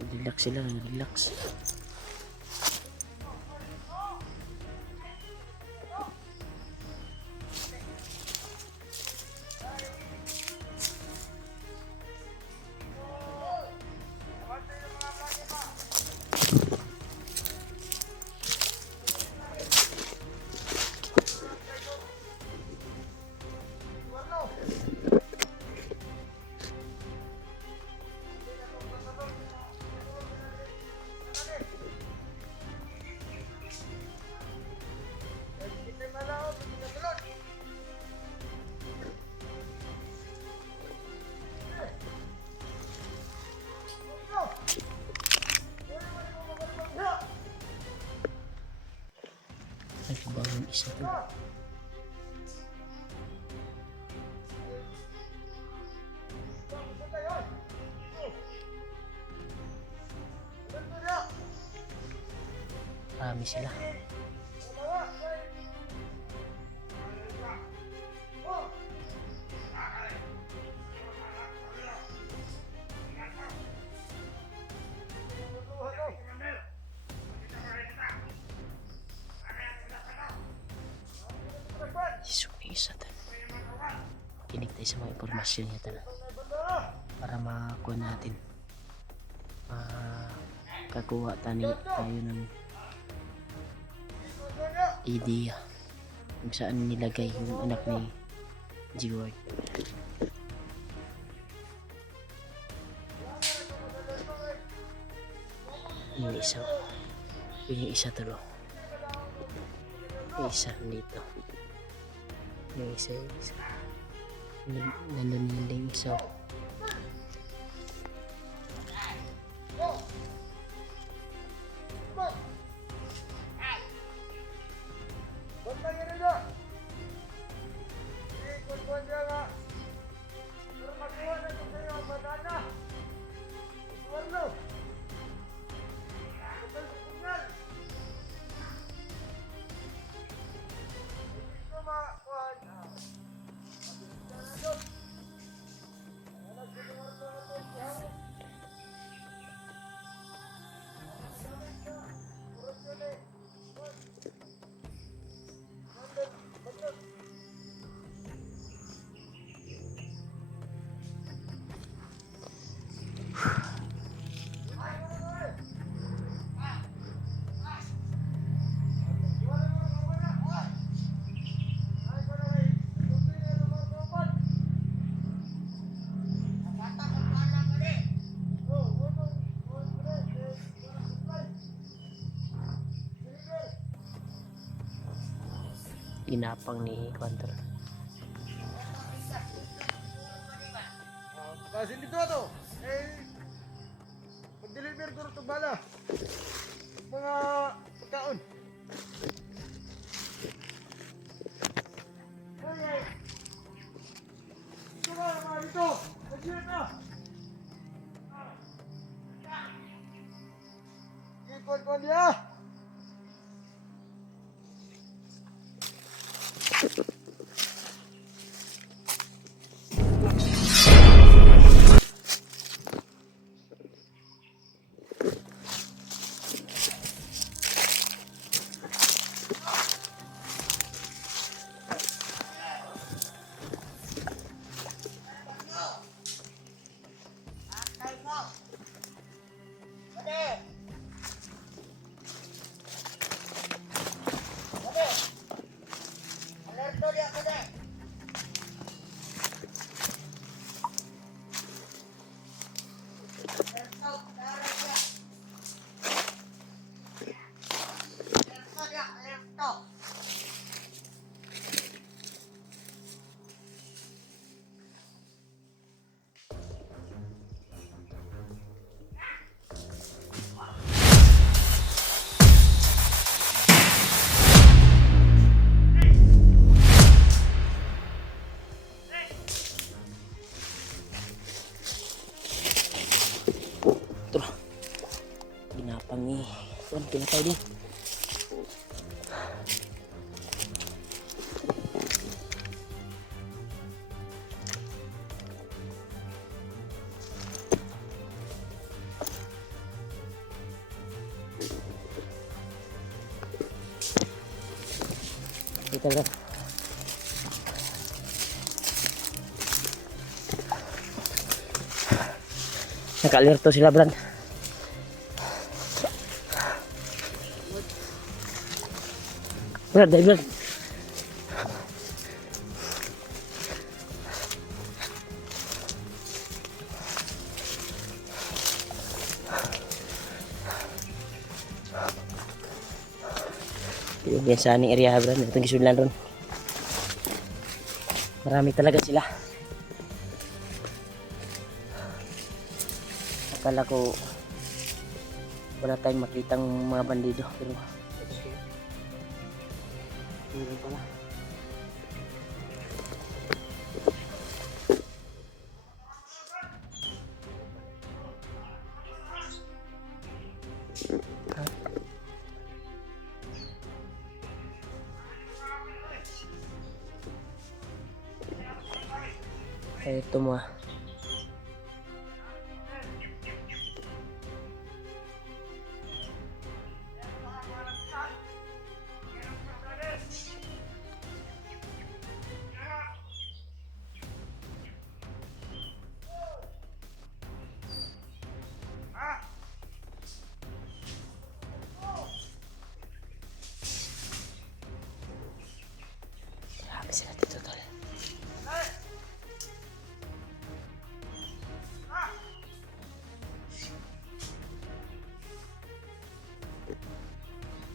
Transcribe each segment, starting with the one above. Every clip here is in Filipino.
Relax sila, relax. Ay, bagong isa to. Marami sila. Isa to. Kinig tayo sa mga impormasyon niya tala. Para makakuha natin. Makakuha tayo ng idea kung saan nilagay yung anak ni G-Ward. Yung isa tulo. Yung isa dito. Yung isa. Nandun yung isa. Ginapang ni Quantor. Kasi dito to. Pag-deliver ko ito bala. Mga pagkaon. Ay. Ito ba mga dito? Pag-deliver na. Ikot-ikot niya. Pinatay din. dito lang. Naka-alerto sila, Brad. Brad, dahil Brad. Yung yan sa aning area, Brad. Itong gisunlan ron. Marami talaga sila. Akala ko wala tayong makitang mga bandido, pero meron pala. Ito mo ah. Grabe sila dito, tol.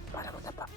Para mo tapak.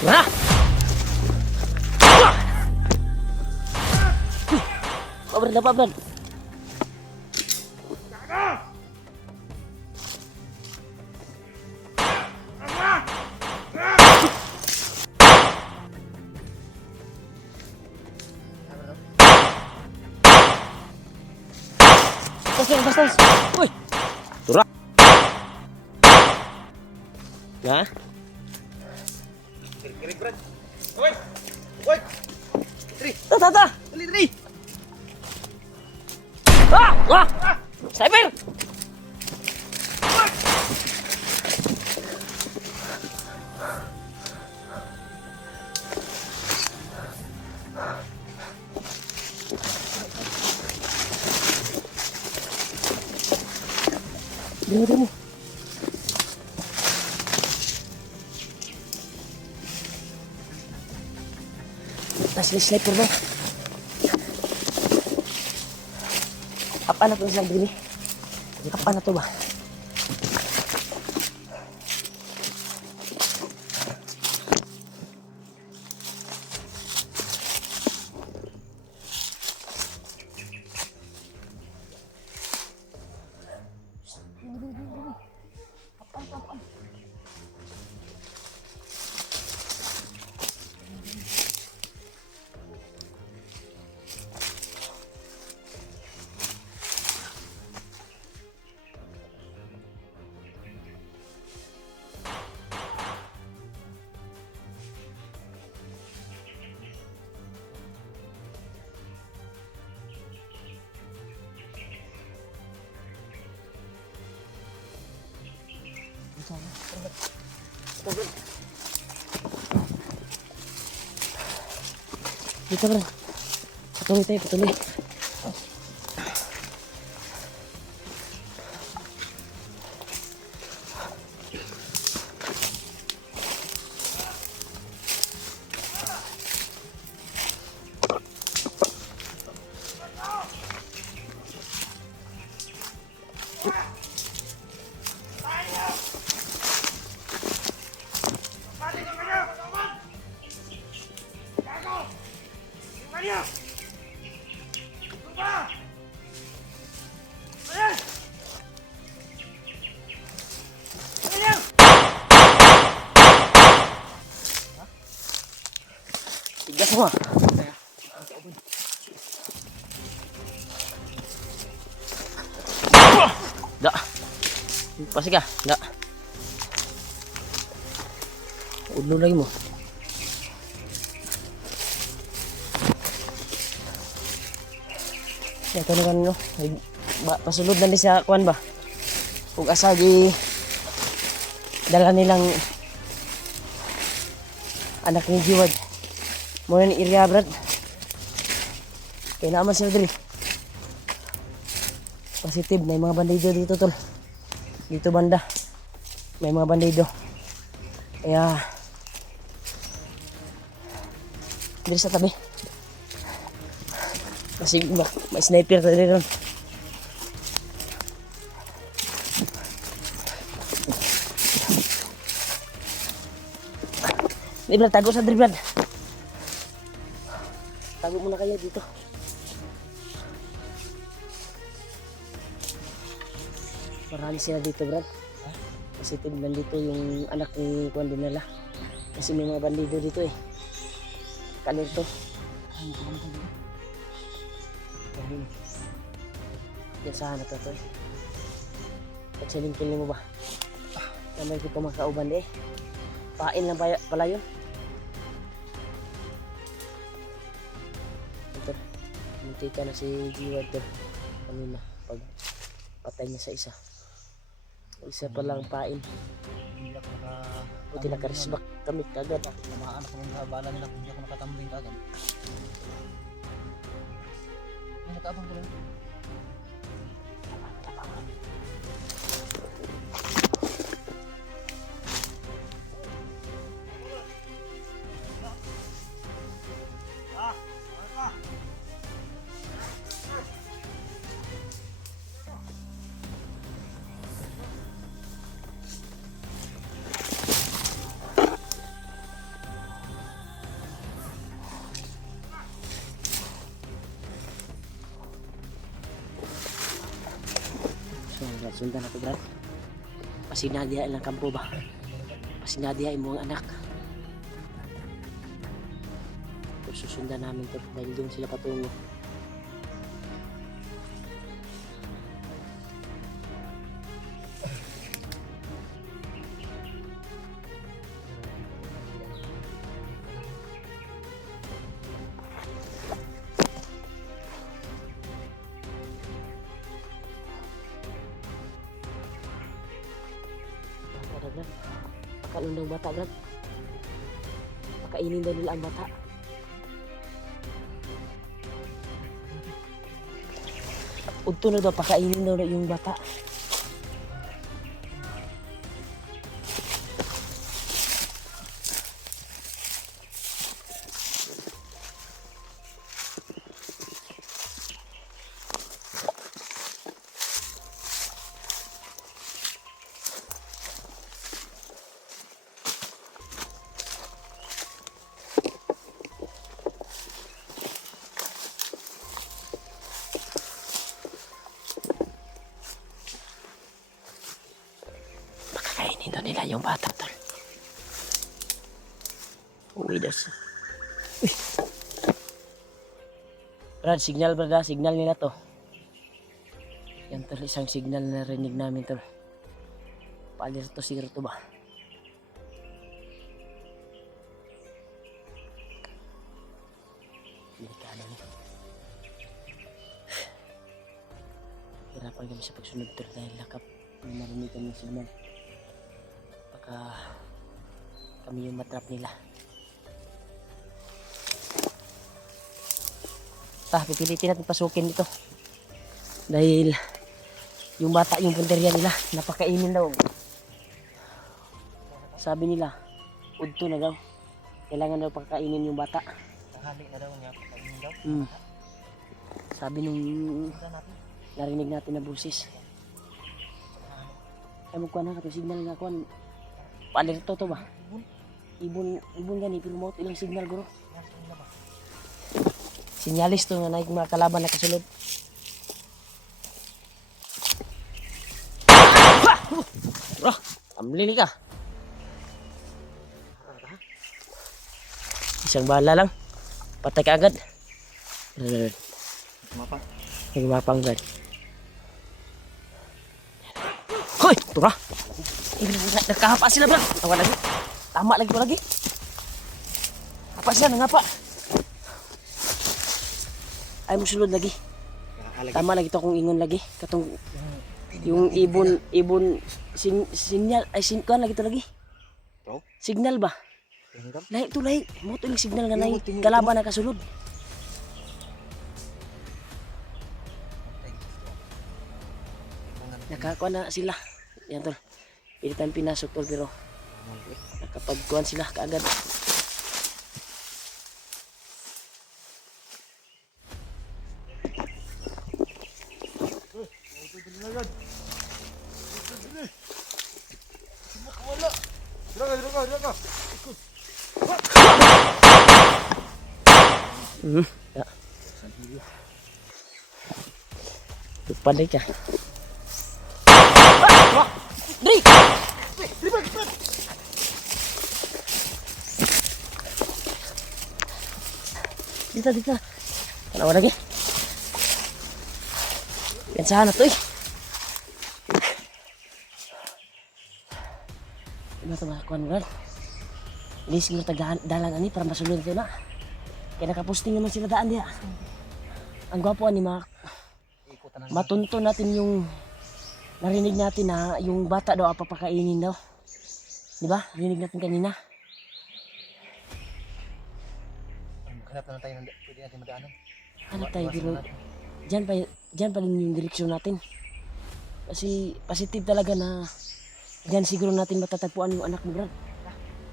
Tara! Pabran na, pabran. Bastos. Uy! Tara! Na? Kiri, Brad. Oy! Oy! Tri! Ta! Dali, Tri! Ah! Ah! Sniper! Demo. Tas sniper mo. Apa na to isang bini? Apa na to ba? Dito bro. Patuloy tayo, patuloy. Tigas mo ah. Da. Pasti ka. Da. Ulo lagi mo. Ya kano no. Pasulod na ni sa kuan ba. Ug asa gi dala nilang anak ni Jiwad. Muna ni area brad. Kaya naman sila dali. Positive, may mga bandido dito tol. Dito banda. May mga bandido. Kaya dito sa tabi. Kasi may sniper na rin. Di Brad, tago sa Brad. Tago muna kayo dito. Marami sila dito, Brad. Kasi nandito yung anak ni Juan dinala. Kasi may mga bandido dito eh. Kalito. Yan sa hanap na to eh. Pagsiling-kiling mo ba? Kamay ko pa makauban eh. Pain lang pala yun. Ito. Muntika na si Jiwad to. Kanina. Pag patay niya sa isa. Isa pa lang pain. Buti nakarisbak kami kagad. Mga anak ko mga bala nila kung di ako nakatambling kagad. May nakaabang ko lang. So, sundan ako Brad. Pasinadihain lang kampo ba? Pasinadihain mo ang anak. So, susundan namin to dahil doon sila patungo. Pakain daw bata, Brad. Pakainin daw nila ang bata. Udto na daw, pakainin daw yung bata. Pakakainin daw nila yung bata, tol. Uwi daw siya. Uy. Brad, signal brad, signal nila to. Yan tol, isang signal na narinig namin tol. Paalir to, siguro to ba? Delikado niya. Hirapan kami sa pagsunod tol dahil lakap. May marinig kami yung signal. Baka kami yung matrap nila. Pipilitin natin pasukin dito. Dahil yung bata yung punteriya nila, napakainin daw. Sabi nila, udto na daw. Kailangan daw pakainin yung bata. Tanghali na daw niya pakainin daw. Sabi nung narinig natin na busis. Ay magkuha na ka signal nga kuhan. Paalerto to ba? Ibon gani pero maut ilang signal guro. Sinyalis to nga naik mga kalaban na kasulod. Bro, amli ka. Isang bala lang. Patay ka agad. Kumapang. Nagmapang agad. Hoy! Ito ka! Nagkahapa sila bro. Tawa lagi. Tama lagi ko lagi. Hapa sila, nangapa. Ay mo sulod lagi. Tama lagi to akong ingon lagi. Katong yung ibon sinyal ay kuan lagi to lagi. Signal ba? Lahi to lahi. Mo to yung signal nga nahi kalaban na kasulod. Nakakuan na sila. Yan tol. Pilitan pinasok tol pero nakapagkuan sila kaagad. Dira ka. Ya. Pandai ka. Dri! Dito. Kenapa lagi? Yan sana to eh. Ano ito mga kuhan gan? Hindi siguro dalang ani para masulod ito na. Kaya nakaposting naman sila daan dia. Ang gwapo ani matunto natin yung narinig natin na yung bata daw papakainin daw. Di ba? Rinig natin kanina. Hanap na tayo ng pwede natin madaanan. Hanap tayo pero dyan pa rin yung direksyon natin. Kasi positive talaga na dyan siguro natin matatagpuan yung anak mo, Brad.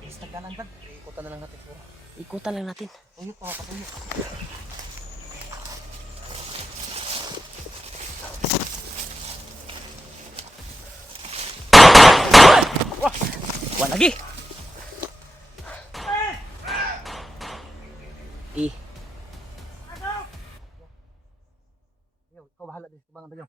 Is tagdalan Brad. Ikutan na lang natin siguro. Ikutan lang natin. Uyok pa patuyok. Wala lagi. Ikaw bahala din sa bangan tayo.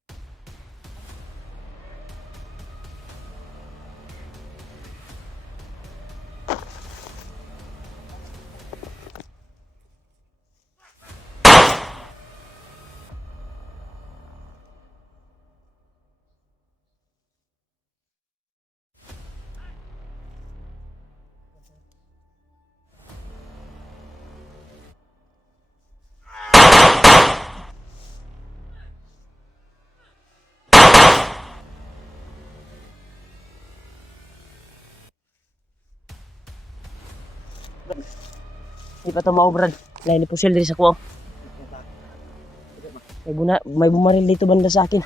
Di pa ito mau, Brad. Lain ni pusil diri sa kuwaw. May bumaril dito banda sa akin.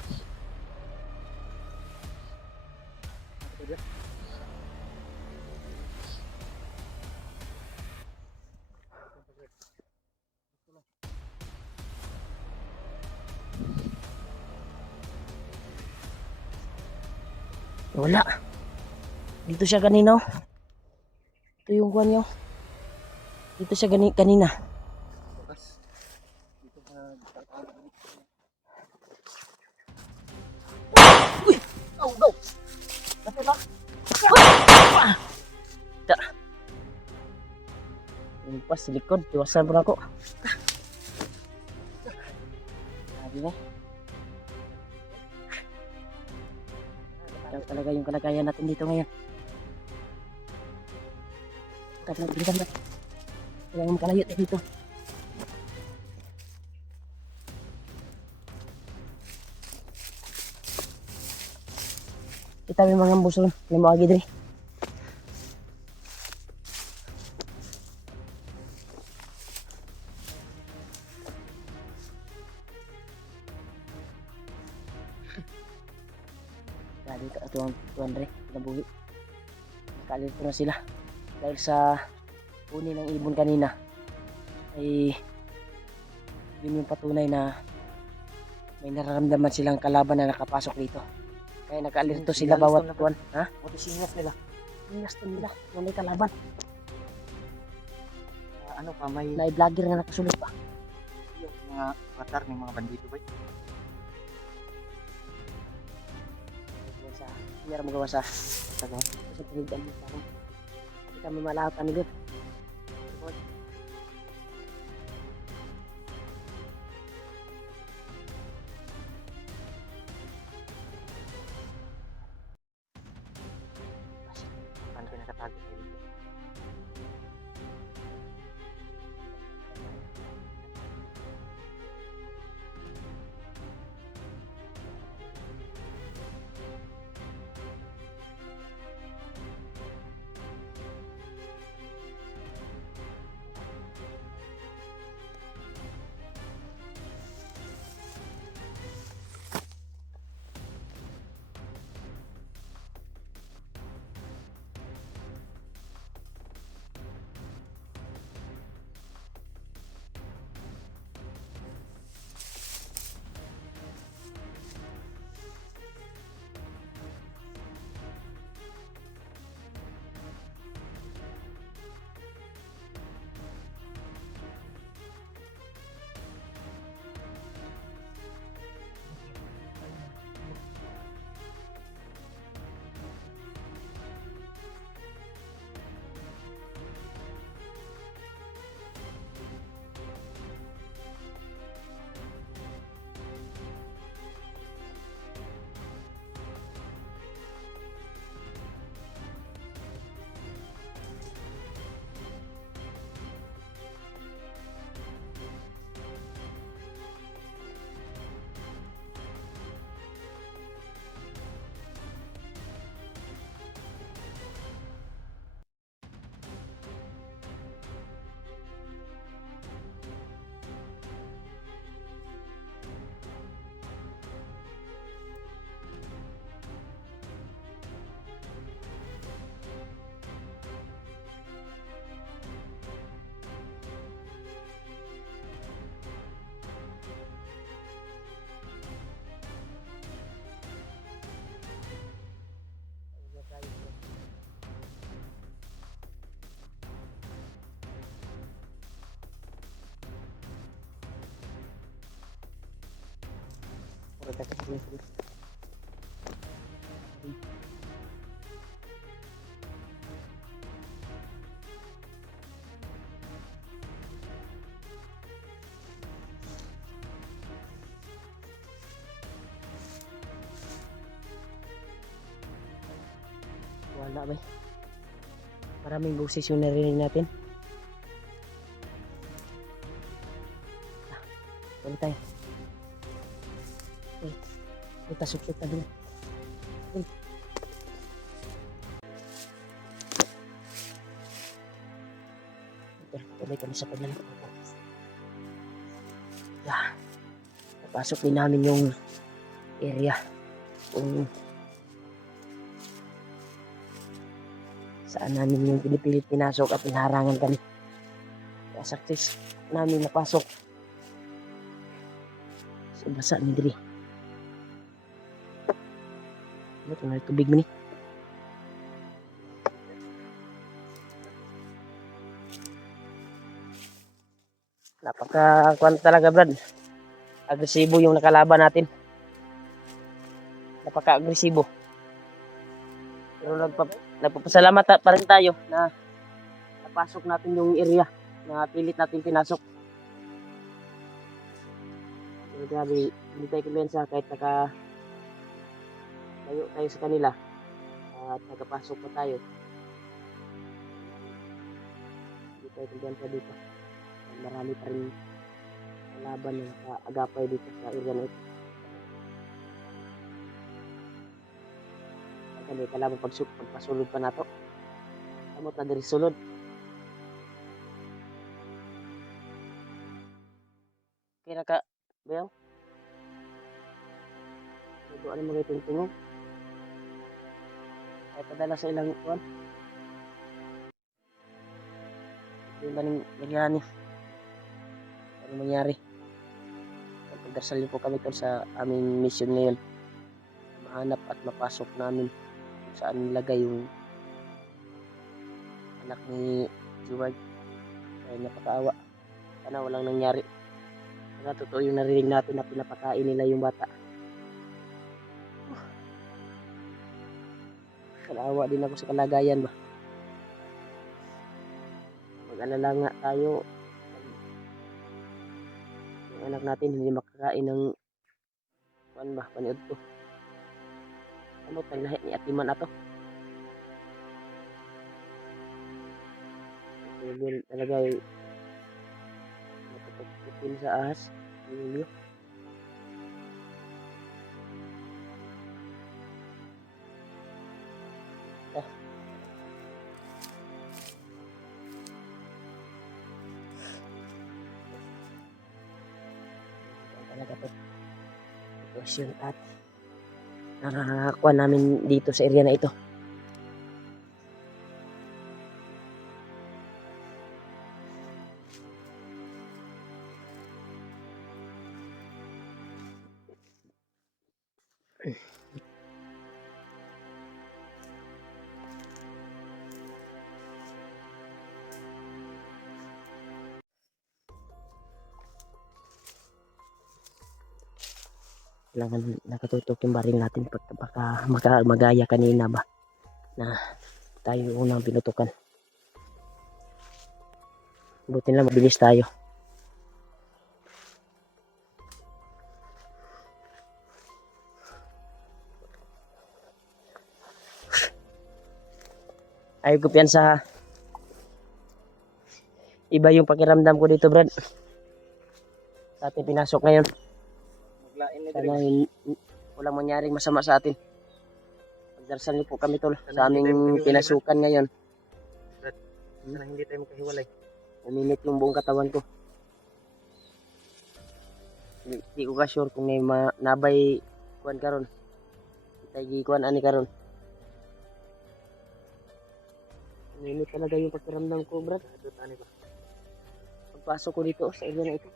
Wala. Dito siya kanina. Ito yung kuwan niyo. Dito siya kanina. Uy! Go! Lapit lang. Da. Lumpas sa likod. Tiwasan po na ako. Sabi na. Yan talaga yung kalagayan natin dito ngayon. Tapos bilisan ba? Kailangan makalayo tayo dito. Kita may mga ambos lang. May mga gidri. Dali ka tuwan re. Nabuhi. Nakalit ko na sila. Dahil sa uni ng ibon kanina ay yun yung patunay na may nararamdaman silang kalaban na nakapasok dito. Kaya naka-alerto sila bawat tuwan. Ha? What is sinyas nila? Sinyas to nila na may kalaban. Ano pa may Na i-vlogger na nakasulot pa. yung mga matar ng mga bandido ba? Sa biar magawa sa tagot sa pagiging mo sa kita mamalatan ni God. Paano kayo nakatago kayo dito? Wala ba? Maraming boses yung narinig natin. Wala tayo. Okay. Kita supit na din. Tuloy kami sa paglalakad. Yeah. Napasok din namin yung area. Kung saan namin yung pinipilit pinasok at pinaharangan kami. Kaya success namin napasok. Sa basa ni Dri. Ano ito na tubig mo ni? Napaka-kwan talaga Brad. Agresibo yung nakalaban natin. Napaka-agresibo. Pero nagpapasalamat pa rin tayo na napasok natin yung area na pilit natin pinasok. So, grabe, hindi tayo kumbensa kahit layo tayo sa kanila at nakapasok pa tayo. Hindi tayo kumbensa dito. Marami pa rin laban na nakaagapay dito sa area na ito. Kaya kailangan pagpasulod pa nato. Kamot na diri sulod. Kaya ka, Bel? Ano mo ito tingog? Kaya padala sa ilang kuwan. Hindi ba ning nagyani? Ano mangyari? Pagdasal po kami tol sa aming mission ngayon. Mahanap at mapasok namin kung saan nilagay yung anak ni Juwag. Ay napakaawa. Sana walang nangyari. Sana totoo yung narinig natin na pinapakain nila yung bata. Kalawa din ako sa kalagayan ba. Mag-alala nga tayo. Yung anak natin hindi makakain ng paniod to. Ano tang lahi ni atiman ato? Level talaga ay matutukin sa ahas. Julio. Talaga to sitwasyon at nakakakuha namin dito sa area na ito. Kailangan nakatutok yung baril natin baka magaya kanina ba na tayo unang pinutukan. Buti lang mabilis tayo. Ayaw ko piyansa. Iba yung pakiramdam ko dito, Brad. Sa ating pinasok ngayon. Sana walang mangyaring masama sa atin. Pagdarasal niyo po kami tol sa aming pinasukan ngayon. Sana hindi tayo magkahiwalay. Uminit yung buong katawan ko. Hindi ko ka sure kung may nabay kuan karon. Itay kuan ani karon. Uminit talaga yung pakiramdam ko, Brad. Ani ba? Pagpasok ko dito sa area na ito.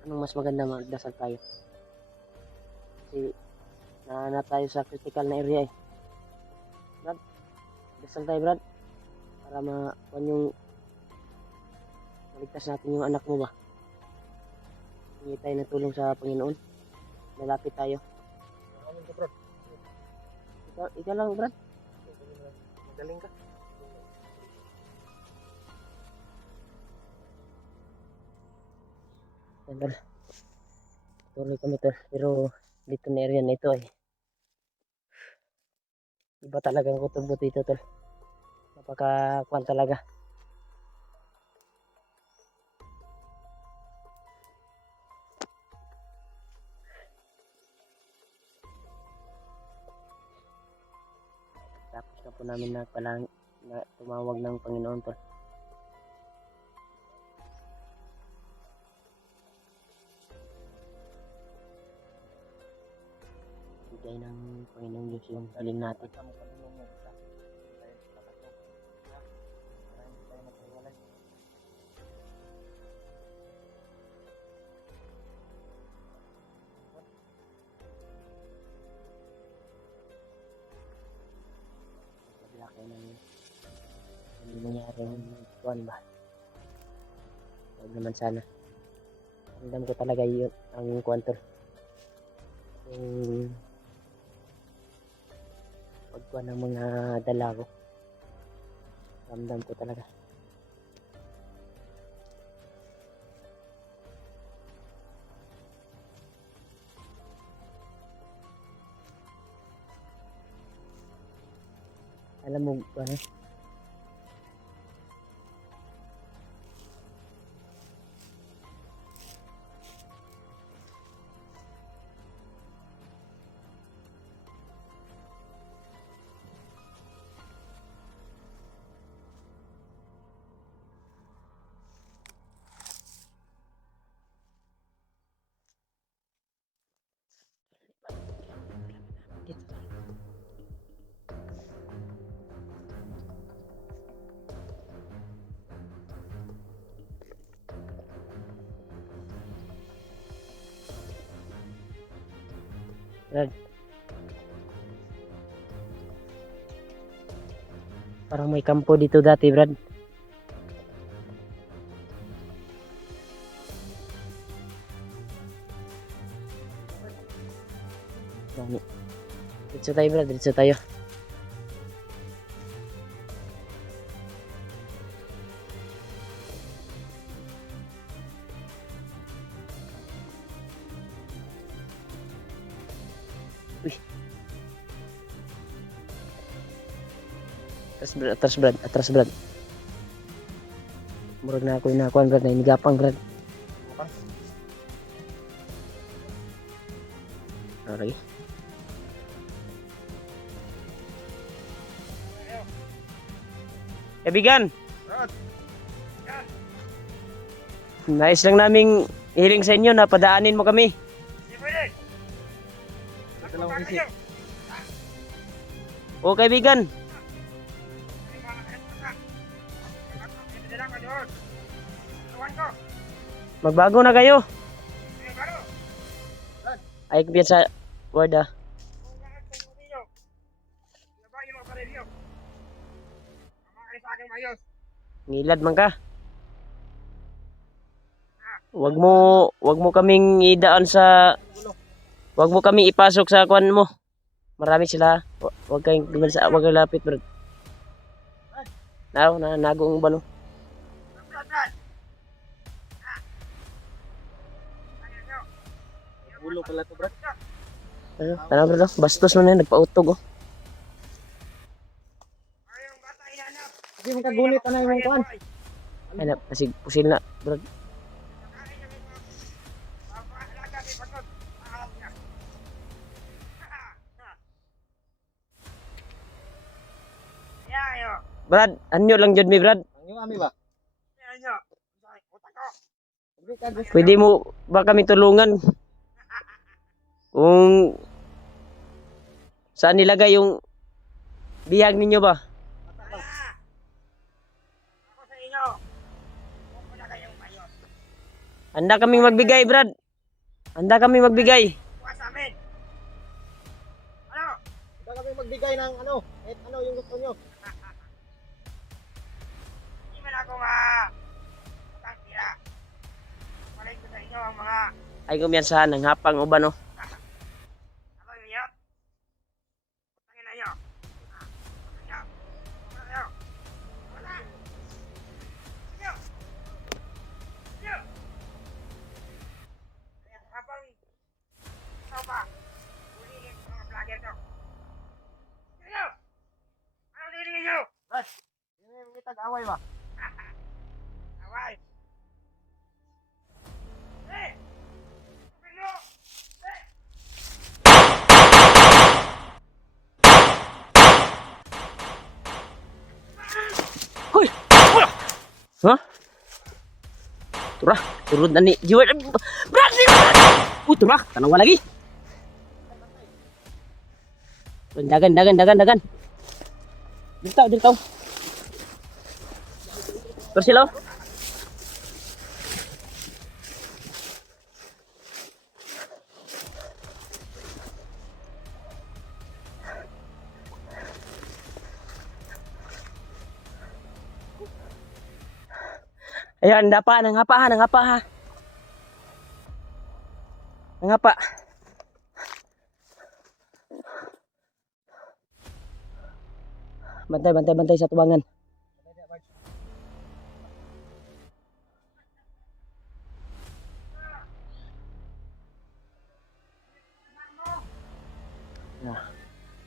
Anong mas maganda, magdasal tayo? Kasi na tayo sa critical na area eh. Brad, dasal tayo, Brad. Para makuha yung maligtas natin yung anak mo ba. Hingi tayo ng tulong sa Panginoon. Malapit tayo. Ikaw lang, Brad. Magaling ka. Tol. Tuloy kami tol. Pero dito na area na ito eh. Iba talaga ang kutubo dito tol. Napaka-kwan talaga. Tapos na po namin na tumawag ng Panginoon tol. Bigay ng Panginoon Diyos yung hiling natin. Laki ng hindi nangyaring kuwan ba. Huwag naman sana. Ramdam ko talaga yun ang kuwan tol. Yung pagkuhan ng mga dala ko. Ramdam ko talaga. Alam mo ano? Brad. Parang may kampo dito dati, Brad. Dito tayo Brad, dito tayo. Uy. Atras Brad, atras Brad. Murag na ako yung nakuhan Brad, na inigapang Brad. Okay. Kaibigan! Nais lang naming hiling sa inyo na padaanin mo kami. O kaibigan. Magbago na kayo. Ay kapiyan sa word ah. Ngilad man ka. Wag mo kaming idaan sa wag mo kami ipasok sa kwan mo. Marami sila. Wag kayong wag kayong lapit bro. Nagong balo. Ulo pala to, Brad. Tara bro, bastos mo na yun, nagpautog oh. Hindi mo kagunit na yung kuan. Ay na, kasi pusil na bro. Brad, anyo lang jud mi Brad. Ang yung ami ba? Pwede mo ba kami tulungan? Kung saan nilagay yung bihag ninyo ba? Handa kaming magbigay, Brad. Handa kaming magbigay. Ito kami magbigay ng ano, kahit ano yung gusto nyo. Ay kumyansahan ng hapang uban oh. Hindi mo tag-away ba? Hoy! Ha? Turah, turun na ni Jiwa. Brad! Uy, turah, tanawa lagi. Dagan. Dito. Persilaw. Ayan, nangapa ha. Nangapa. Bantay sa tubangan.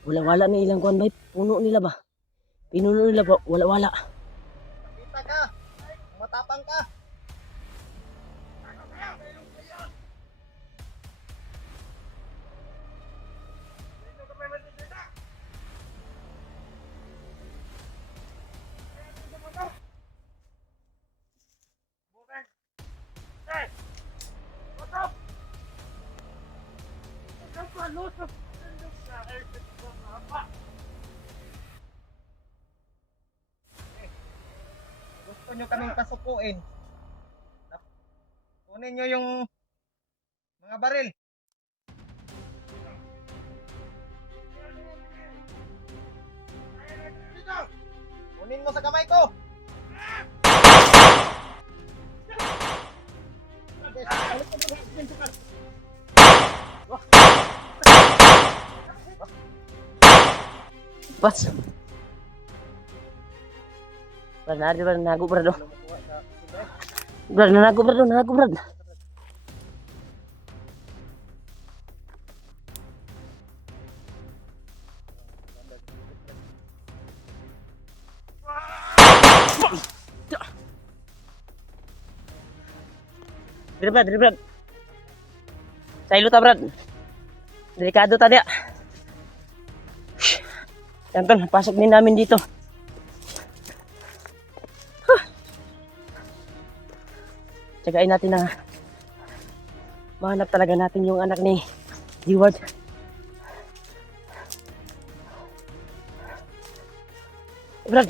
Wala na ilang kuan ba? Puno nila ba? Pinuno nila ba? Wala. Kita ka! Matapang ka! Gusto nyo kaming pasukuin. Kunin nyo yung mga baril. Kunin mo sa kamay ko. Pas. Brad, nari Brad, nago Brad oh. Brad, nanago Brad oh, nanago Brad. Diri Brad. Sa ilo ta Brad. Delikado ta dia. Yan tol, pasok din namin dito. Tsagain natin na mahanap talaga natin yung anak ni Deward. Brad,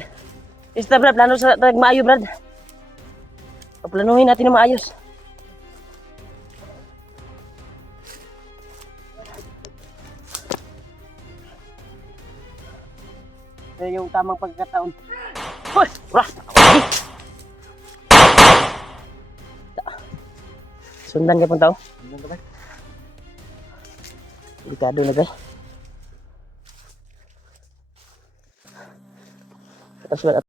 isa Brad, plano sa maayo Brad. Paplanuhin natin na maayos. Ito yung tamang pagkataon. Hoy! Wala! Sundan ka pong tao? Delikado na guys. Tapos Brad.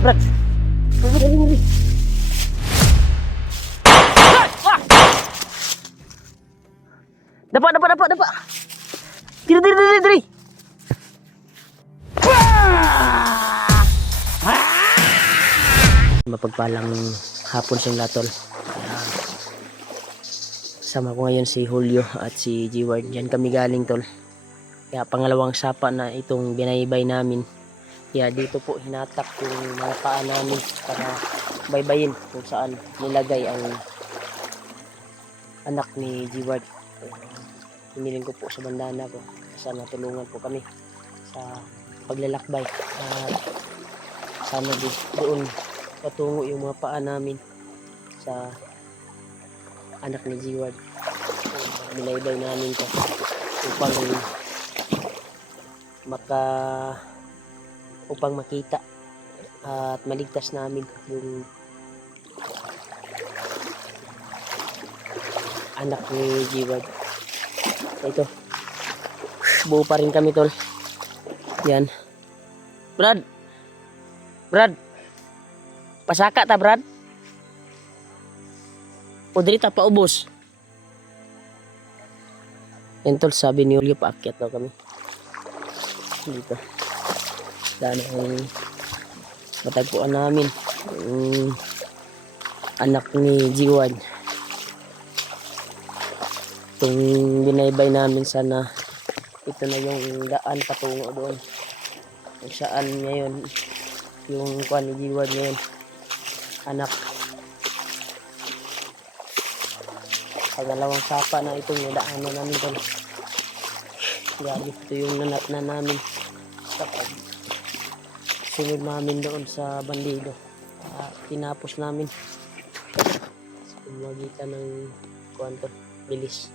Dali. Dapa. Diri. Mapagpalang hapon siyang latol. Sama ko ngayon si Julio at si Deward. Diyan kami galing tol. Kaya pangalawang sapa na itong binaybay namin. Kaya dito po hinatak yung mga paa namin para baybayin kung saan nilagay ang anak ni Deward. Hiniling ko po sa bandana ko. Sana tulungan po kami sa paglalakbay. At sana doon patungo yung mga paa namin sa anak ni Deward. Binaybay namin to upang makita at maligtas namin yung anak ni Deward. Ito, buo pa rin kami tol. Yan Brad, pasaka ta Brad o diri ta paubos. Yan tol, sabi ni Julio paakyat daw kami dito. Dahil ang matagpuan namin yung anak ni Deward. Itong binaybay namin, sana ito na yung daan patungo doon kung saan ngayon yung kuan ni Deward ngayon, anak. Pangalawang sapa na itong nadaanan namin doon. Grabe, ito yung nanat na namin kapag sunod namin doon sa bandido. Tinapos namin sa pamagitan ng kuwanto, bilis.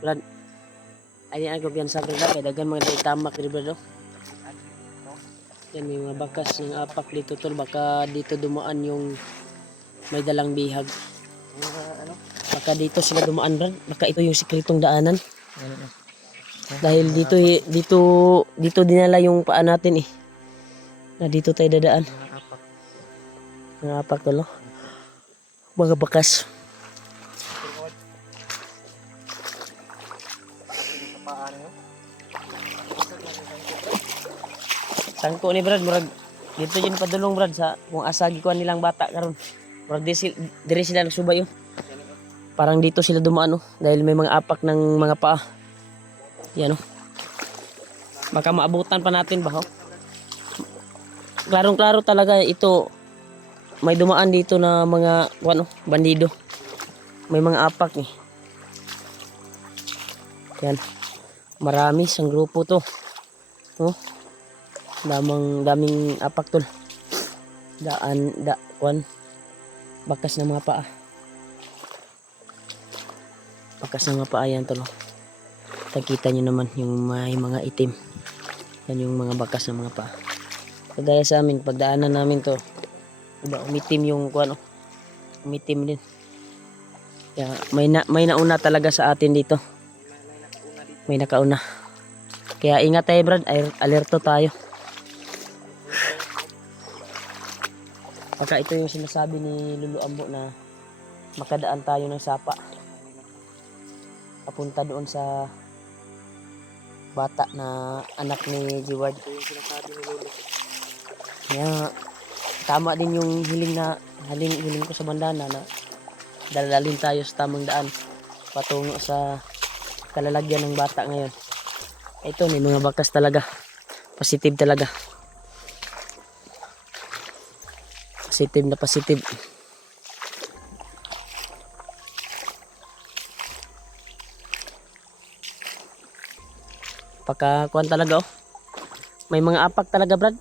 Brad, ayun ang kumpiyansa ko kay dagan mga tamak ni Brad. Yan, may mga bakas ng apak dito tol. Baka dito dumaan yung may dalang bihag. Ano? Baka dito sila dumaan brad. Baka ito yung sikretong daanan. Dahil dito dinala yung paa natin eh. Na dito tayo dadaan. Mga apak. Mga apak tol. Oh. Mga bakas. Sa paan nyo. Sangko ni brad murag dito yun padulong brad sa kung asagi ko nilang bata karon. Murag diri sila nagsubay oh. Parang dito sila dumaan oh dahil may mga apak ng mga paa. Yan oh. Baka maabutan pa natin ba oh. Klarong-klaro talaga ito. May dumaan dito na mga ano, bandido. May mga apak eh. Yan. Marami sang grupo to. Oh. Daming apak tol. Bakas ng mga paa. Bakas ng mga paa yan tol. Nakita nyo naman yung may mga itim. Yan yung mga bakas ng mga paa. Kagaya sa amin, pagdaanan namin to, diba, umitim yung ano, umitim din. Kaya may nauna talaga sa atin dito. May nakauna. Kaya ingat tayo brad, alerto tayo. Pagka ito yung sinasabi ni Lulu Ambo na makadaan tayo ng sapa. Papunta doon sa bata na anak ni Jiward. Ito yung sinasabi ni Lolo. Kaya tama din yung hiling ko sa bandana na dalalin tayo sa tamang daan patungo sa kalalagyan ng bata ngayon. Ito may mga bakas talaga. Positive talaga. Positive na positive. Pagkakuan talaga oh. May mga apak talaga brad.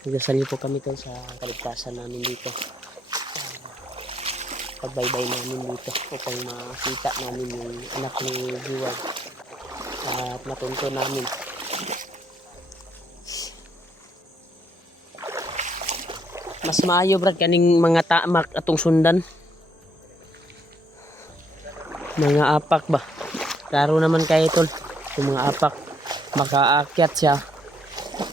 Nagdasal po kami to sa kaligtasan namin dito. Pagbaybay namin dito upang makita namin yung anak ni Jiward at matunto namin. Mas maayo brad kaning mga tamak atong sundan. Mga apak ba? Klaro naman kayo tol. Yung mga apak makaakyat siya.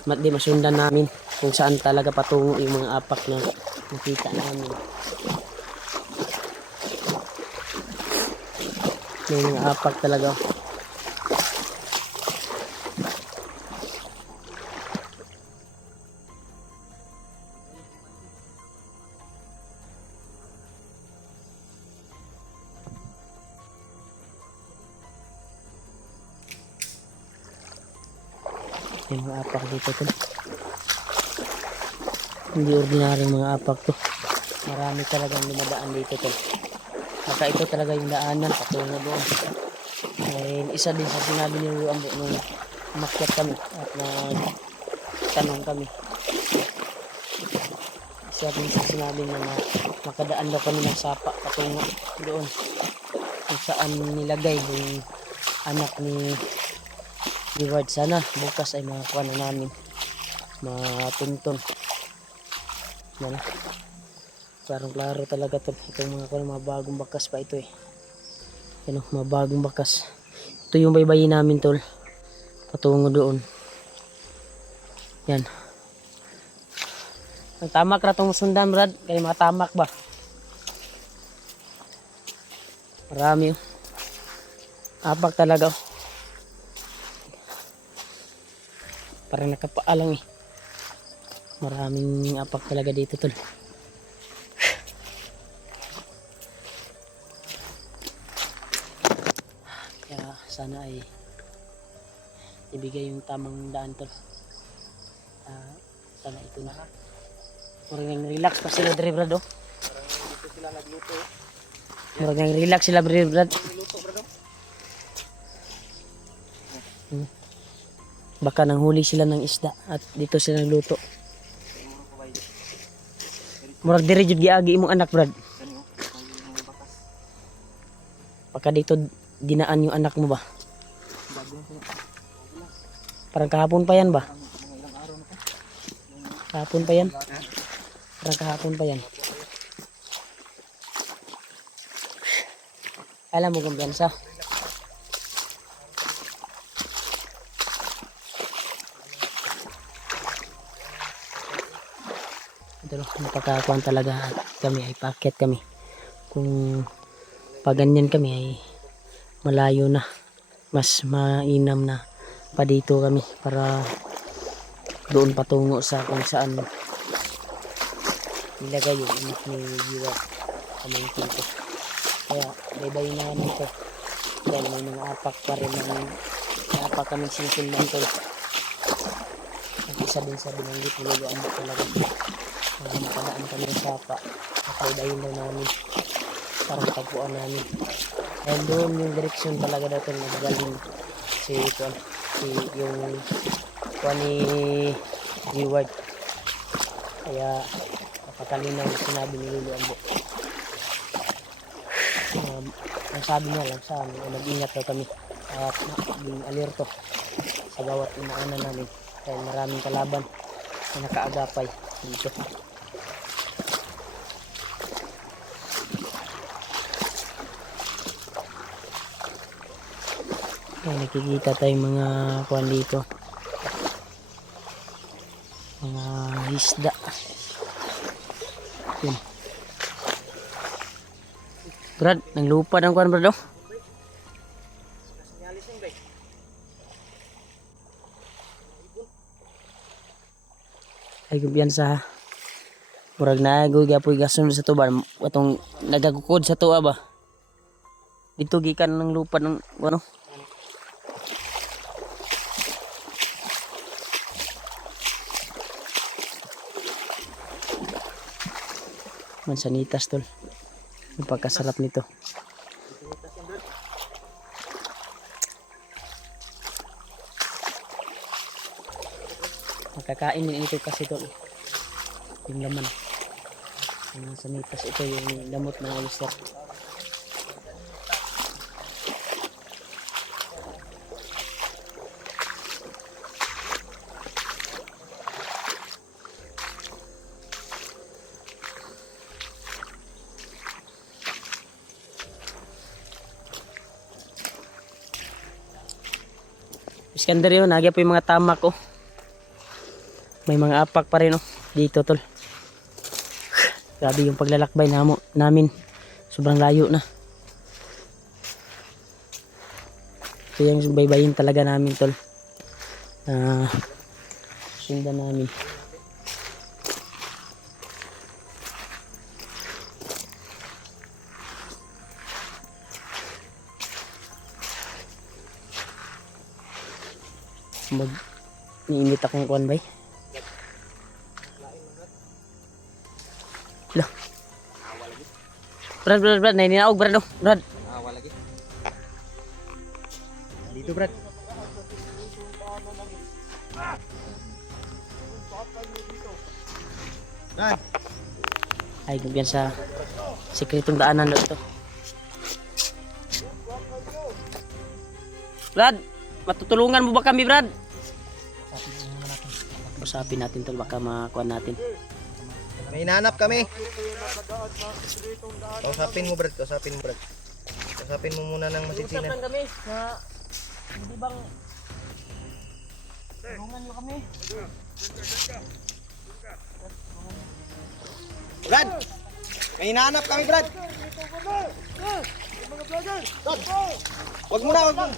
Di masundan namin kung saan talaga patungo yung mga apak na nakita namin. May mga apak talaga. May mga apak dito tol. Hindi ordinaryong mga apak to. Marami talagang dumadaan dito tol. Baka ito talaga yung daanan patungo doon. Dahil isa din sa sinabi ni Lulu Ambo nung umakyat kami at nagtanong kami. Isa din sa sinabi na makadaan daw kami ng sapa patungo doon. Kung saan nilagay yung anak ni Jiward. Sana bukas ay makakuha na namin. Matuntun. Yan na. Klarong-klaro talaga to. Itong mga bagong bakas pa ito eh. Yan o, mga bagong bakas. Ito yung baybayin namin tol. Patungo doon. Yan. Ang tamak na itong sundan brad. Kaya mga tamak ba? Marami oh. Apak talaga oh. Parang nakapaalang eh. Maraming apak talaga dito tol. Kaya sana ay ibigay yung tamang daan tol. Sana ito na. Maraming relax pa sila dre brad oh. Parang dito sila nagluto. Maraming relax sila dre brad. Nagluto bro. Baka nanghuli sila ng isda at dito sila nagluto. Murag diri jud giagi imong anak brad. Gani oh. May mga bakas. Baka dito dinaan yung anak mo ba? Parang kahapon pa yan ba? Kahapon pa yan? Parang kahapon pa yan. Alam mo kumpiyansa. Ito napakakuan talaga at kami ay paket kami. Kung pag ganyan kami ay malayo na. Mas mainam na pa dito kami para doon patungo sa kung saan nilagay yung anak ni Giwa pamangkin ko. Kaya baybay na naman ito. Dahil may mga apak pa rin ng apak kami sinusundan ko. At isa din sa binanggit ni Lolo Ambo talaga. Mapadaan kami sa sapa. Nakaidayin daw namin. Parang tagpuan namin. Dahil doon yung direksyon talaga dito nagagaling si yung kuwan ni Reward. Kaya napakalinaw yung sinabi ni Lolo Ambo. Ang sabi niya lang sa amin, mag-ingat daw kami at maging alerto sa bawat inaanan namin dahil maraming kalaban na nakaagapay dito. Kaya nakikita tayong mga kuwan dito, mga isda. Yun. Brad, nanglupad ang kuwan, Brad, oh. Ay kumpiyansa. Murag nagoy gapoy gasun sa tuban atong nagagukod sa tuwa ba. Dito gikan ng lupad ng ano. Mansanitas tol. Ang pagkasarap nito. Makakain din ito kasi tol. Yung laman. Ang mansanitas ito yung damot ng oyster. Iskandar yun, nagya po yung mga tamak ko. May mga apak pa rin dito tol. Grabe yung paglalakbay namin. Sobrang layo na. Ito yung baybayin talaga namin tol. Sundan namin. Niinit akong kuwan bay. Lah. Brad, naininaog Brad, Brad. Awa lagi. Dito, Brad. Brad. Ay, ganyan sa sikretong daanan daw ito. Brad, matutulungan mo ba kami, Brad? Usapin natin tol, baka makuha natin. May hinahanap kami. Kausapin mo, Brad. Kausapin mo muna ng masinsinan. Usap lang kami na hindi bang tulungan nyo kami. Brad! May hinahanap kami, Brad. Brad! Wag mo na muna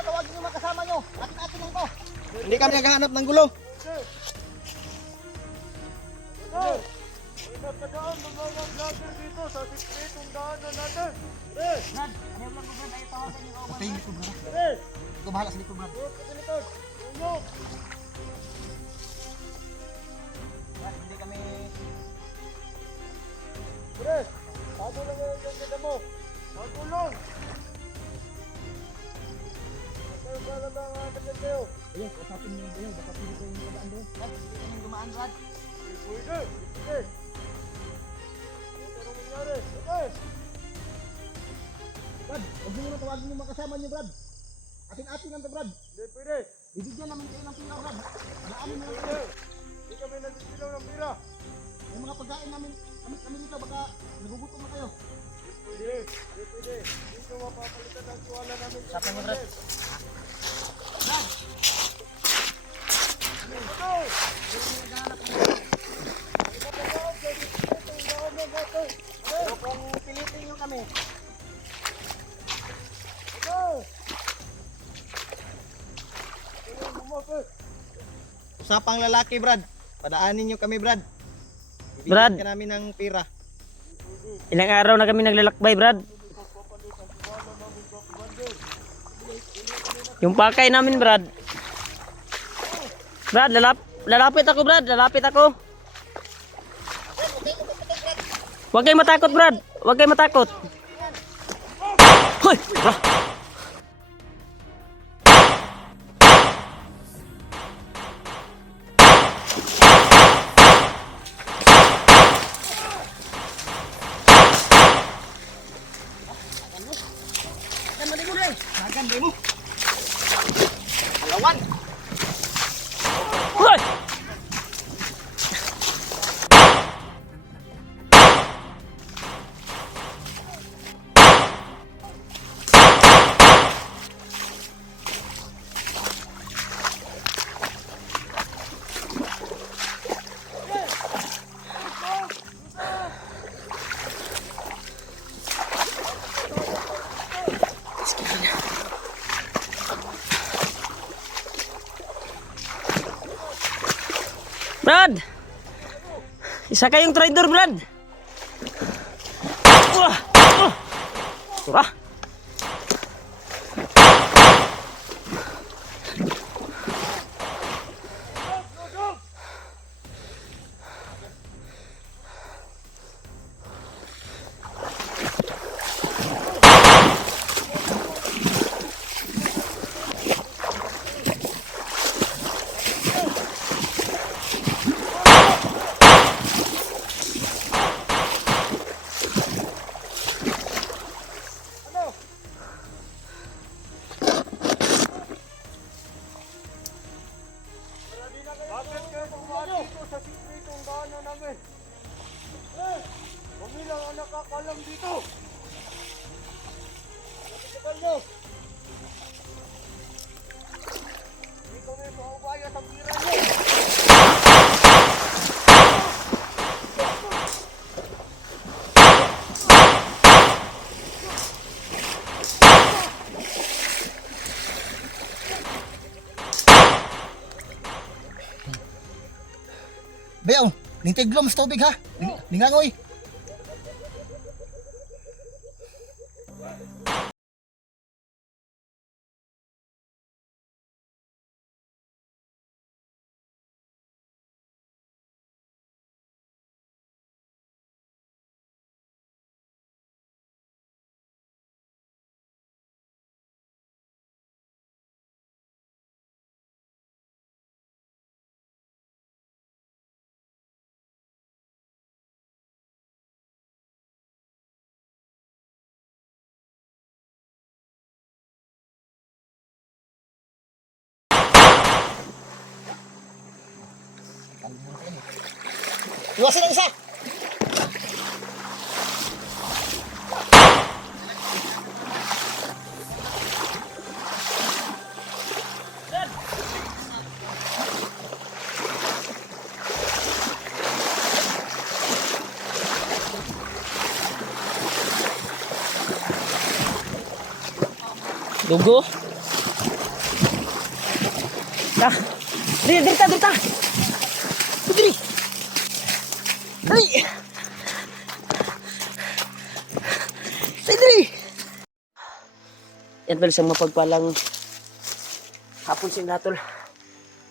tawagin yung mga kasama nyo. Atin lang to. Hindi kami naghahanap ng gulo. Napadaan mga vlogger dito sa sikretong daanan natin. Brad, Ano lang ko Brad, ay tawagan nyo ako. Patay nito, Brad. Brad, Ikaw bahala sa likod, Brad. huwag ka ganitod. Uyok. Brad, hindi kami... Brad, bago lang yung ganda mo. Bago lang. Kayo pala lang agad kayo. Ayun, kausapin mo yun. Baka pili ko yung madaan doon. Brad, hindi kami dumaan, Brad. Pwede, pwede. Ano nangyari? Okay. Brad, huwag niyo muna tawagin yung mga kasama niyo, Brad. Atin-atin lang to, Brad. Hindi pwede. Bibigyan namin kayo ng pira, Brad. Naamin na lang Pwede. kayo. Hindi kami nagsilaw ng pira. Yung mga pagkain namin, kami dito, baka nagugutom na kayo. Pwede. Hindi pwede. Dito mapapalitan ang tiwala namin. Usapan mo, Brad. Pero kung pilitin niyo kami, usapang lalaki, Brad. Padaanin niyo kami, Brad. Brad. Bibigyan ka namin ng pira. Ilang araw na kami naglalakbay, Brad. Yung pakay namin, Brad. Brad, lalapit ako, Brad. Lalapit ako. Huwag kayong matakot, Brad. Huwag kayong matakot. Hoy! Ah! Magan, mo. Lawan. Hoy! Brad! Isa kayong traitor, Brad! Surah! Bakit kayo pumaano dito sa sikretong daanan namin? Kumilang ang nakakalam dito. Kapitagal nyo. Hindi kami maubaya sa pira nyo. Bayaw, nintiglom sa tubig ha. Ningangoy. Iwasin ang isa. Dugo. Dah. Dirta. Putri. Ay. Putri. Yan pala isang mapagpalang hapon sa tol.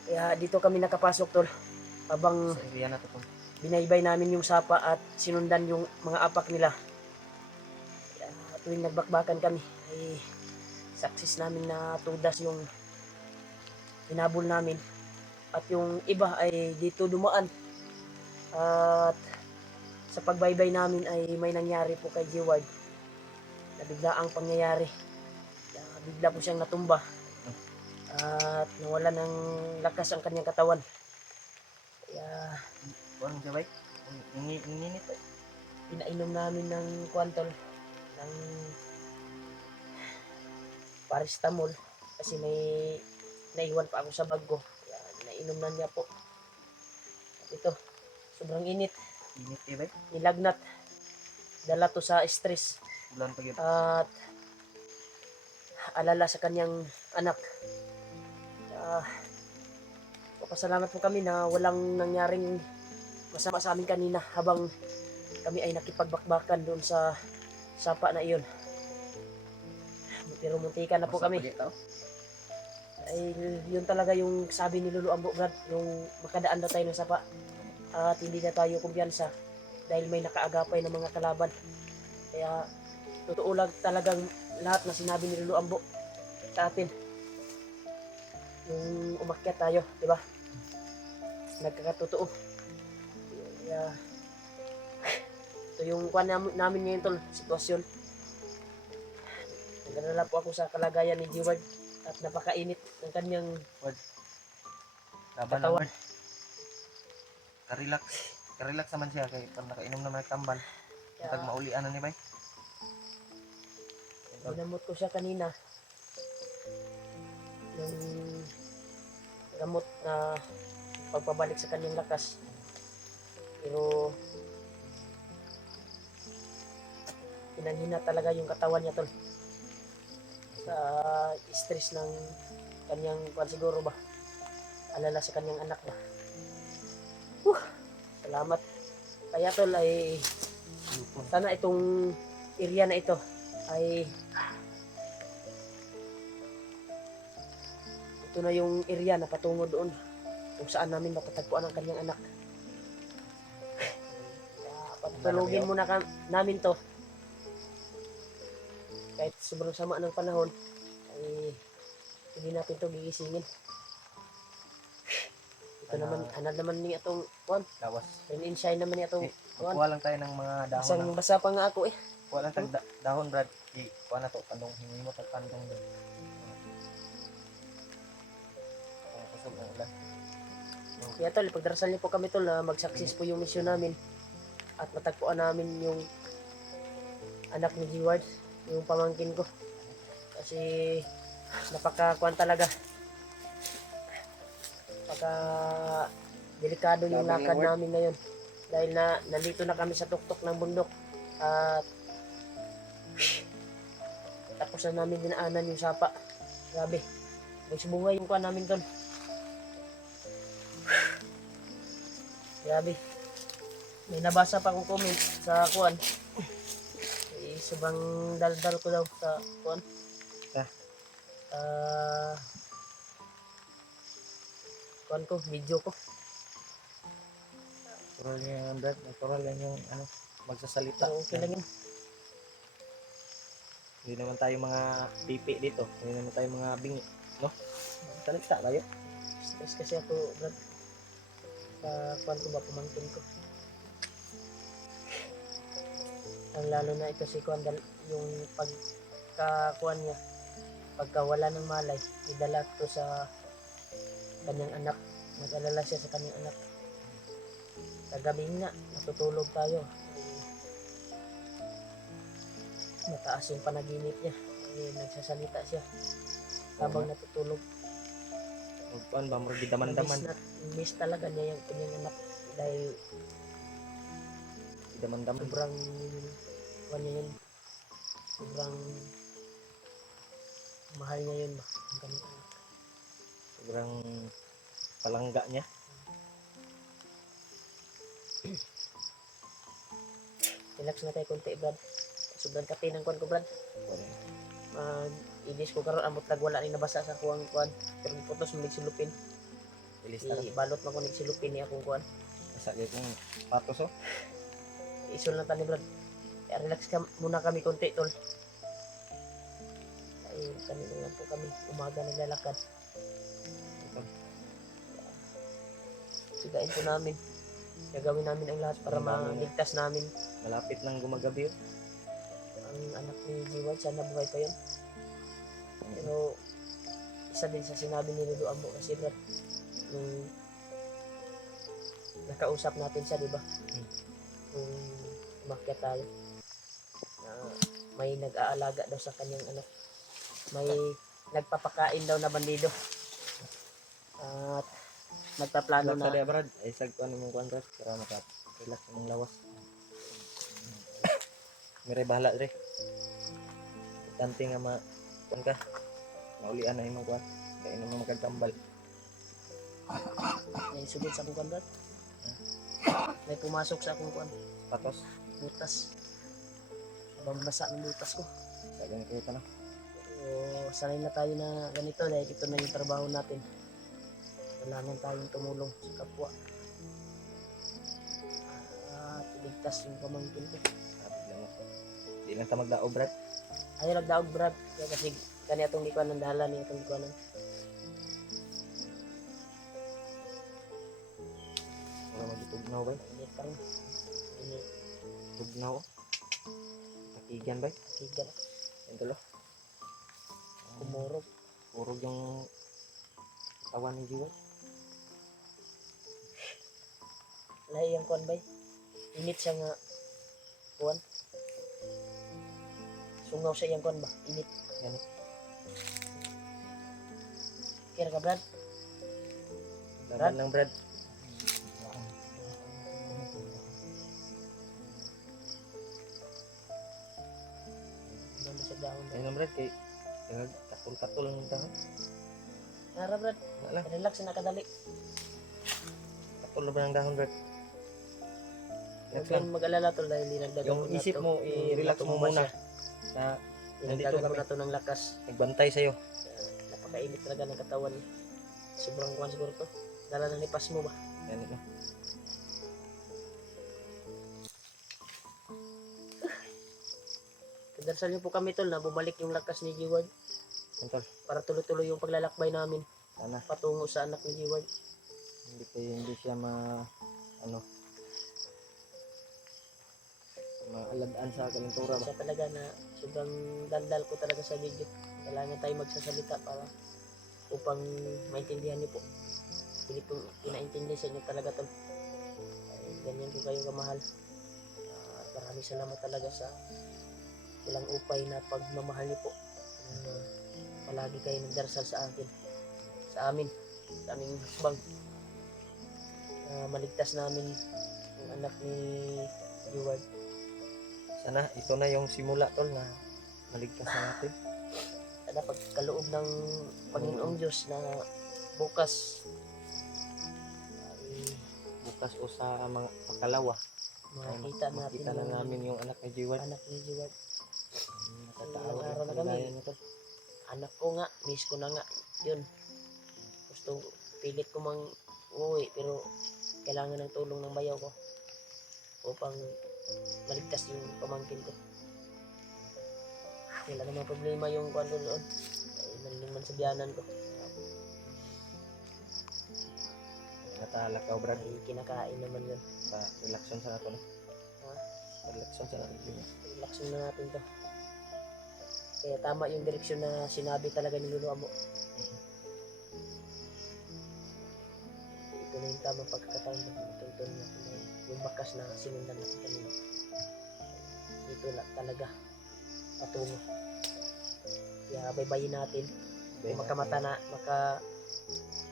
Kaya dito kami nakapasok, tol. Habang binaybay namin yung sapa at sinundan yung mga apak nila. Kaya tuwing nagbakbakan kami ay success namin na tudas yung hinabol namin. At yung iba ay dito dumaan. At sa pagbaybay namin ay may nangyari po kay G-Ward. nabiglaang pangyayari. Bigla po siyang natumba at nawala ng lakas ang kanyang katawan. Kaya Kuan siya bay. Ninit bay. pinainom namin ng kwantol ng paracetamol kasi may naiwan pa ako sa bag ko. Kaya nainom na niya po. At ito, sobrang init, Ninit kay bay. nilagnat. Dala to sa stress Ulan pag at alala sa kanyang anak. Papasalamat po kami na walang nangyaring masama sa amin kanina habang kami ay nakipagbakbakan doon sa sapa na iyon. Pero muntikan na po kami. Ay, yun talaga yung sabi ni Lolo Ambo, Brad, yung makadaan na tayo ng sapa at hindi na tayo kumpiyansa dahil may nakaagapay ng mga kalaban. Kaya totoo lang talagang lahat na sinabi ni Lolo Ambo sa atin. Yung umakyat tayo, di ba? Nagkakatotoo. Kaya ito yung kuha namin ngayon tol, sitwasyon. Nag-alala po ako sa kalagayan ni G-Ward at napakainit ng kanyang Laban katawan. naman. Ka-relax. Ka-relax naman siya kay pag nakainom naman ng tambal. Tag maulian na ni bay. Ginamot ko siya kanina ng gamot na pagpabalik sa kanyang lakas. Pero pinanghina talaga yung katawan niya tol sa stress ng kanyang siguro ba, alala sa kanyang anak ba. Salamat. Kaya tol ay sana itong area na ito ay ito na yung area na patungo doon kung saan namin matatagpuan ang kanyang anak. Patulogin muna namin to kahit sobrang sama ng panahon ay hindi natin to gigisingin. Ito naman, anad naman ni atong kuan. Lawas. Rain and shine naman ni atong kuan. Kuha lang tayo ng mga dahon. Isang basa pa nga ako eh. Kuha lang tag dahon brad. Kuha na to pandong hingi mo tag pandong. Kung kusog ang ulan. Kaya tol, pagdarasal niyo po kami tol na mag-success po yung mission namin at matagpuan namin yung anak ni G-Ward, yung pamangkin ko. Kasi napaka-kuan talaga. Napaka delikado yung lakad namin ngayon. Dahil nandito na kami sa tuktok ng bundok at tapos na namin dinaanan yung sapa. Grabe. Buhay yung kuan namin tol. Grabe. May nabasa pa akong comment sa kuan. Sobrang daldal ko daw sa kuan. Kuan ko, video ko. Natural yan brad. Natural yan yung ano, magsasalita. So, okay lang yun. Hindi naman tayo mga pipi dito. Hindi naman tayo mga bingi. No? Salita tayo. Stress kasi ako, Brad. Sa kuan ko ba, pamangkin ko. Ang lalo na ito si kuan, yung pagkakuan niya, pagkawala ng malay, idala to sa kanyang anak. Mag-alala siya sa kanyang anak. Kagabi nga, natutulog tayo. Mataas yung panaginip niya. Nagsasalita siya habang natutulog. Kuan ba, murag daman-daman. Miss talaga niya yung kanyang anak dahil Daman-daman. sobrang kuan niya yun. Sobrang mahal niya yun ba, ang kanyang anak. Sobrang palangga niya. Relax na tayo konti, Brad. Sobrang kape ng kuan ko, Brad. Idis ko karon amot lag wala ni nabasa sa kuang kuan. Pero putos mo silupin. Ilis na. Ibalot man ko silupin ni akong kuan. Nasa kong patos oh. Isul lang tani, Brad. Kaya relax ka muna kami konti, tol. Ay kami lang po kami umaga naglalakad. Sigain po namin. Gagawin namin ang lahat para maligtas namin Malapit nang gumagabi oh. ang yung anak ni Jiwan, sana buhay pa yun. Pero isa din sa sinabi ni Lulu Ambo kasi Brad, nung nakausap natin siya, di ba? Nung umakyat tayo, na may nag-aalaga daw sa kanyang anak. May nagpapakain daw na bandido. At nagpaplano Relax na. na Brad. Ay sagkuan mong kuan Brad para maka-relax mong lawas. Mire bahala dre. Importante nga kuan ka. Maulian na imong kuan. Kaya naman magkagambal. May sugod sa akong kuwan, Brad. May pumasok sa akong kuwan. Patos. Butas. Sabang basa ng butas ko. Sa ganun kita na. So, sanay na tayo na ganito dahil ito na yung trabaho natin. Kailangan tayong tumulong sa kapwa. At iligtas yung pamangkin ko. Sabi lang. Di lang ta magdao Brad. Ayaw nagdaog, Brad. Kaya kasi kanya itong likuan ng dahalan niya itong likuanan. Wala magitugnaw ba? Init pa rin. Init. Tugnaw. Takigan ba? Kigal. Yan tulo. Kumurog. Puro yung katawan ni Jiwa. Lahi yung kuwan ba? Init siya nga kuwan. Sungaw siya yung kuwan ba? Init. Yan. Kira ka, Brad? Laban lang Brad. Ano sa dahon ba? Ayun lang Brad kay katul-katul ng dahon. Nara, Brad. Wala. Relax na kadali. Katul na ba ng dahon Brad? Huwag Relax lang. kayong mag-alala to dahil linagdagan Yung ko na isip to. mo, i-relax mo natumba muna. siya. Na nandito Linagdagan ko kami. na to ng lakas. Nagbantay sa'yo. Napakainit talaga ng katawan niya. Sobrang kuwan siguro to. Dala na lipas mo ba? Yan na. Kadarsal niyo po kami tol na bumalik yung lakas ni G-Ward Antol. para tuloy-tuloy yung paglalakbay namin Sana. patungo sa anak ni G-Ward. Hindi siya ano maaladaan sa kalintura ba? Siya talaga na sobrang daldal ko talaga sa video. Kailangan tayo magsasalita para upang maintindihan niyo po. Hindi ko pinaintindi sa inyo talaga tol. Ay, ganyan ko kayo kamahal. At maraming salamat talaga sa ilang upay na pagmamahal niyo po. Palagi kayo nagdarasal sa akin. Sa amin. Sa aming husbang. Maligtas namin yung anak ni Jeward. Sana ito na yung simula tol na maligtas na natin. Sana pagkaloob ng Panginoong Diyos na bukas ay Bukas o sa mga pakalawa makita natin makita na yung namin yung anak ni Jiwan. anak ni Jeward. Matatawag Ilang araw na ang kami. kaligayan nito. Anak ko nga, miss ko na nga yun. Gusto, pilit ko mang uuwi pero kailangan ng tulong ng bayaw ko upang maligtas yung pamangkin ko. Wala namang problema yung kwan doon. Ay, naman sa biyanan ko. Natala ka Brad. Ay, kinakain naman yun. Pa relaxon sa nato no. Ha? Relaxon sa nato. Relax na natin to. Kaya tama yung direksyon na sinabi talaga ni Lulu Amo. Ito na yung tamang pagkakataon na tuntun natin na yung bakas na sinundan natin kanina. Dito lang talaga patungo. Kaya baybayin natin. Kung makamata na,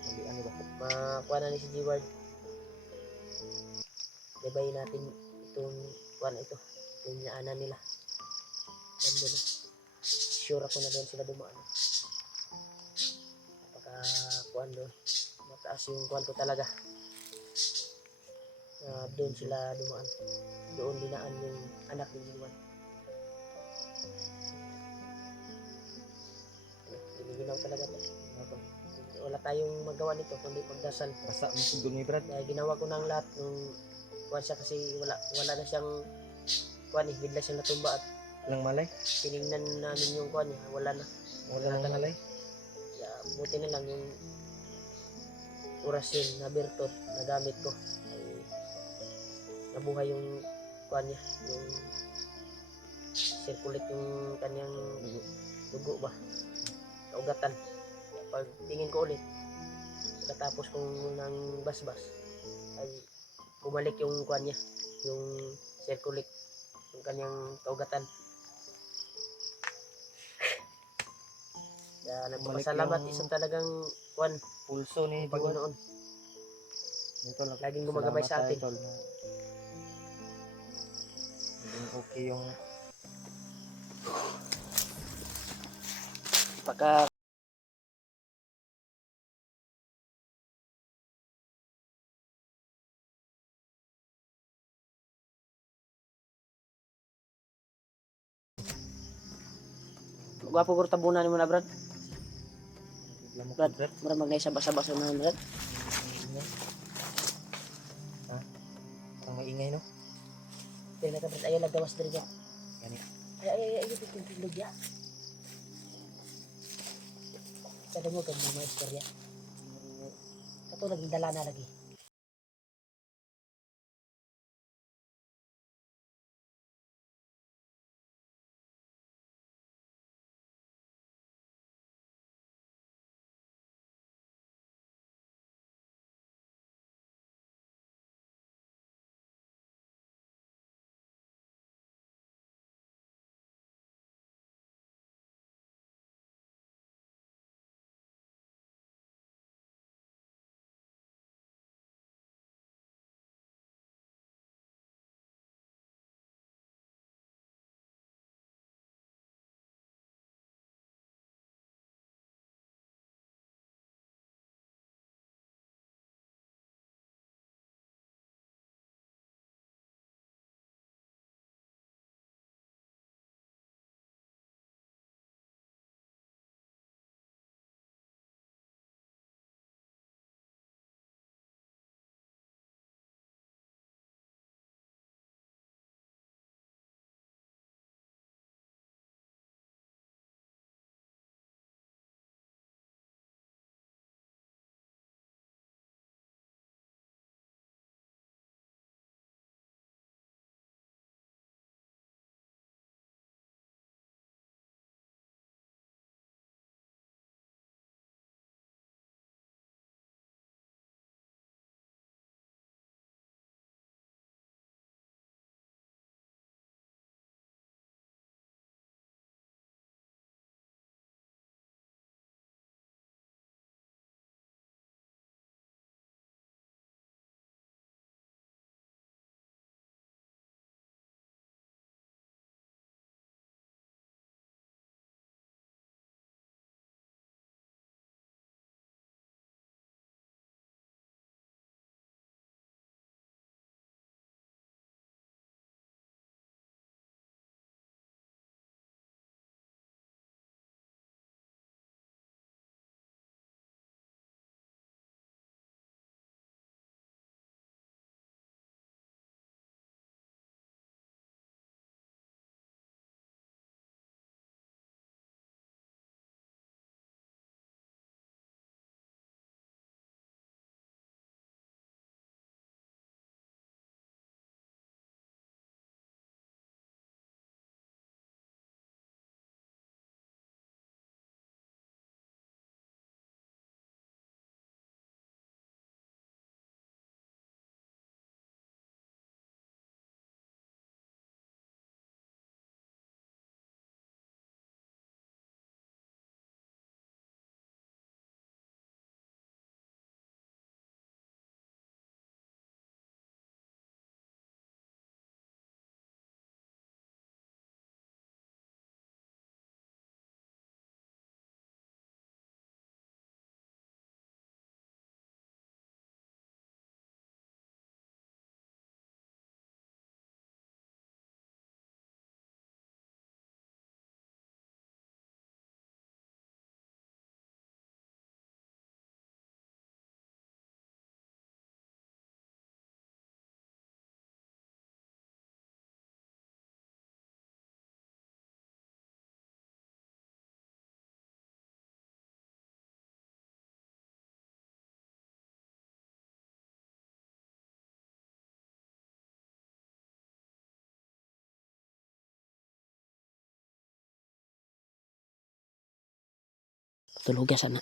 Muli ano ba? makuha na ni si G-Ward. Baybayin natin itong kuha na ito. Yung inaanan nila. Ganda na. Sure ako na doon sila dumaan. Napaka kuhan doon. Mataas yung kuhan ko talaga. Doon sila dumaan. Doon dinaan yung anak ni G-Ward. Giniginaw talaga to. Wala tayong magawa nito kundi magdasal. Basa mo sugod ni Brad. Dahil ginawa ko ng lahat nung kuhan siya kasi wala na siyang kuhan eh. Bigla siyang natumba at Walang malay. tinignan namin yung kuhan niya. Wala na. Wala nang malay. Kaya buti na lang yung orasyon na birtot na gamit ko ay nabuhay yung kuhan niya. Yung circulate yung kanyang dugo ba, kaugatan. Pag tingin ko ulit, pagkatapos kong nang basbas, ay bumalik yung kuan niya, yung circulate, yung kanyang kaugatan. Kaya nagpapasalamat yung- isa talagang kuan, Pulso ni yung Juan. Panginoon. Ito lang. Laging gumagabay sa atin. Idol, na naging okay yung Pagka gwapo ko tabunan mo na Brad. lamok Brad, Brad. mura magnay sabas-sabas na Brad. Ha? Parang maingay no? Dili na ka Brad, ayaw nagawas diri dyan. Gani. Ay, yung tindog ya. Kada mo ganun mga istorya. Kato naging dala na lagi. Tulugan sana.